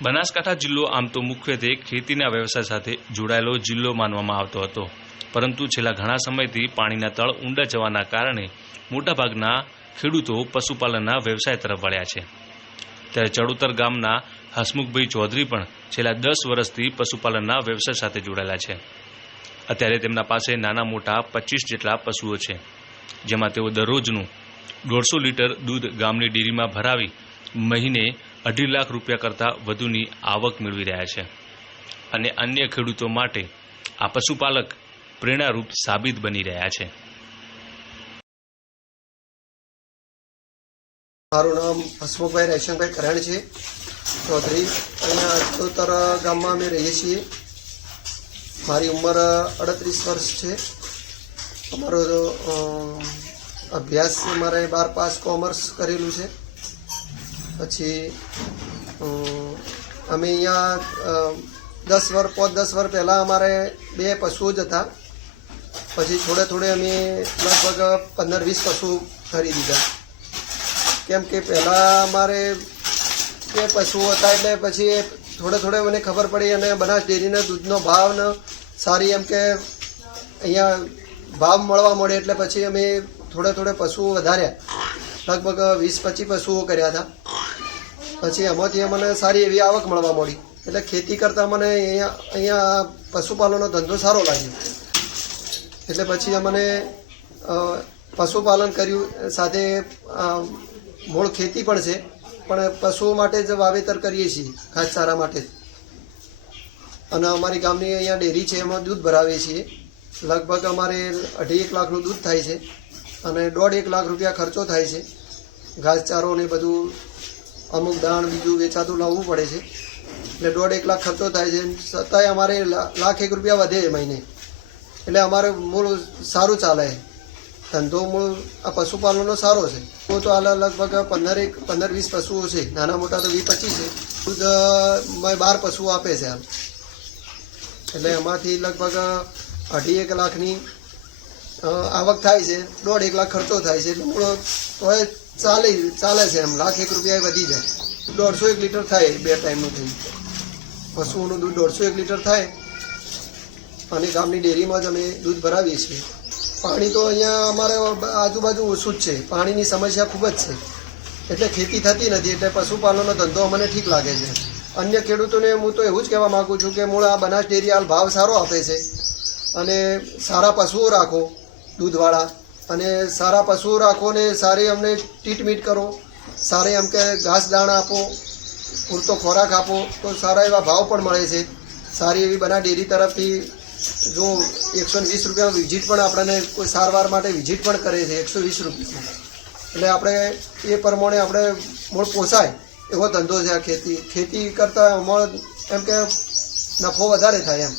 બનાસકાંઠા જિલ્લો આમ તો મુખ્યત્વે ખેતીના વ્યવસાય સાથે જોડાયેલો જિલ્લો માનવામાં આવતો હતો, પરંતુ છેલ્લા ઘણા સમયથી પાણીના તળ ઊંડા જવાના કારણે મોટાભાગના ખેડૂતો પશુપાલનના વ્યવસાય તરફ વળ્યા છે। ત્યારે ચડોતર ગામના હસમુખભાઈ ચૌધરી પણ છેલ્લા 10 વર્ષથી પશુપાલનના વ્યવસાય સાથે જોડાયેલા છે। અત્યારે તેમના પાસે નાના મોટા 25 જેટલા પશુઓ છે, જેમાં તેઓ દરરોજનું 150 લીટર દૂધ ગામની ડેરીમાં ભરાવી મહિને 2.5 લાખ રૂપિયા કરતાં વધુની આવક મેળવી રહ્યા છે અને અન્ય ખેડૂતો માટે આ પશુપાલક પ્રેરણારૂપ સાબિત બની રહ્યા છે। મારું નામ હસમુખભાઈ રેશમભાઈ કરણ છે ચૌધરી। અહીંયા ચડોતર ગામમાં અમે રહીએ છીએ। મારી ઉંમર 38 વર્ષ છે। અમારો અભ્યાસ મારે 12 પાસ કોમર્સ કરેલું છે। પછી અમે અહીંયા 10 વર્ષ પહેલાં અમારે 2 પશુઓ જ હતા। પછી થોડે અમે લગભગ 15-20 પશુ ખરીદીધા, કેમ કે પહેલાં અમારે 2 પશુઓ હતા એટલે પછી થોડે મને ખબર પડી અને બનાસ ડેરીના દૂધનો ભાવ ને સારી એમ કે અહીંયા ભાવ મળવા મળે એટલે પછી અમે થોડે પશુઓ વધાર્યા, લગભગ 20-25 પશુઓ કર્યા હતા। પછી એમાંથી મને સારી એવી આવક મળવા મળી એટલે ખેતી કરતાં મને અહીંયા પશુપાલનનો ધંધો સારો લાગ્યો એટલે પછી અમને પશુપાલન કર્યું। સાથે મૂળ ખેતી પણ છે, પણ પશુઓ માટે જ વાવેતર કરીએ છીએ, ઘાસચારા માટે। અને અમારી ગામની અહીંયા ડેરી છે, એમાં દૂધ ભરાવીએ છીએ। લગભગ અમારે 2.5 લાખનું દૂધ થાય છે અને 1.5 લાખ રૂપિયા ખર્ચો થાય છે। ઘાસચારો ને બધું અમુક દાણ બીજું વેચાતું લાવવું પડે છે એટલે 1.5 લાખ ખર્ચો થાય છે। છતાંય અમારે 1 લાખ રૂપિયા વધે મહિને, એટલે અમારે મૂળ સારું ચાલે ધંધો। મૂળ આ પશુપાલનનો સારો છે। તો હાલ લગભગ 15-20 પશુઓ છે, નાના મોટા તો 20-25 છે। દૂધ 12 પશુઓ આપે છે હાલ, એટલે એમાંથી લગભગ 2.5 લાખની આવક થાય છે, 1.5 લાખ ખર્ચો થાય છે, એટલે મૂળ તોય ચાલે છે એમ। 1 લાખ રૂપિયા વધી જાય। 150 લીટર થાય 2 ટાઈમનું થઈ, પશુઓનું દૂધ 150 લીટર થાય અને ગામની ડેરીમાં જ અમે દૂધ ભરાવીએ છીએ। પાણી તો અહીંયા અમારે આજુબાજુ ઓછું જ છે, પાણીની સમસ્યા ખૂબ જ છે, એટલે ખેતી થતી નથી, એટલે પશુપાલનનો ધંધો અમને ઠીક લાગે છે। અન્ય ખેડૂતોને હું તો એવું જ કહેવા માગું છું કે મૂળ આ બનાસ ડેરી હાલ ભાવ સારો આપે છે અને સારા પશુઓ રાખો દૂધવાળા, અને સારા પશુઓ રાખો ને સારી અમને ટ્રીટમેન્ટ કરો, સારી એમ કે ઘાસ દાણ આપો, પૂરતો ખોરાક આપો તો સારા એવા ભાવ પણ મળે છે। સારી એવી બનાસ ડેરી તરફથી જો 120 રૂપિયા વિઝિટ પણ આપણને કોઈ સારવાર માટે વિઝિટ પણ કરે છે 120 રૂપિયામાં, એટલે આપણે એ પ્રમાણે આપણે મૂળ પોસાય એવો ધંધો છે આ ખેતી કરતાં એમ કે નફો વધારે થાય એમ।